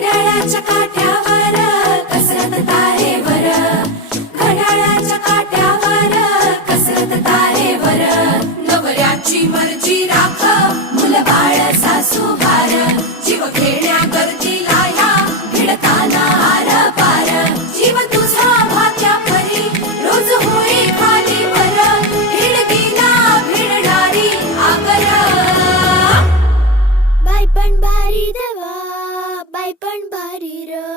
घड्याळाच्या काठ्यावर कसरत तारेवर, घड्याळाच्या काठ्यावर कसरत तारेवर. नवऱ्याची मर्जी राख, मुलबाळ सासू हार, जीव घेण्या गरजीला या भिडताना आरपार. जीव तुझा भात्या परी रोज होई खाली वर, भिडकीला भिडणारी आगर. बाई पण भारी देवा, बाई पण भारी र.